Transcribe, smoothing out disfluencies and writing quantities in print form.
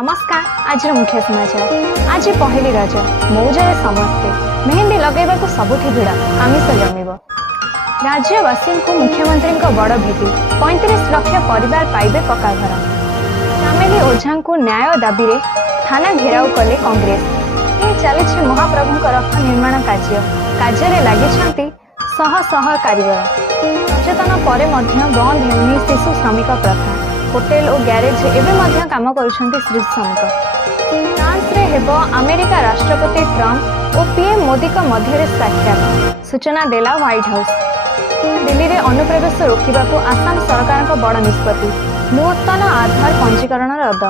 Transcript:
नमस्कार। आज मुख्य समाचार। आज पहली रज मौजरे समस्ते मेहंदी लगेगा सबुठी भिड़ आमिष जमीब। राज्यवासी को मुख्यमंत्री बड़ भेटी 35 लाख परिवार पाइबे पक्का घर। चामेली ओझा को न्याय दाबी रे थाना घेराव कले कांग्रेस। चली महाप्रभु रथ निर्माण कार्य लगी शह शह कारीगर। सचेतन पर बंद हेउनी शिशु श्रमिक प्रथा। होटेल और ग्यारेज एवं काम करुछंती शिशु श्रमिक। फ्रांस रे हेबो अमेरिका राष्ट्रपति ट्रम्प और पीएम मोदी का मध्य साक्षात सूचना देला व्हाइट हाउस। दिल्ली रे अनुप्रवेश रोकने आसाम सरकार बड़ निष्पत्ति। नूतन आधार पंजीकरण रद्द।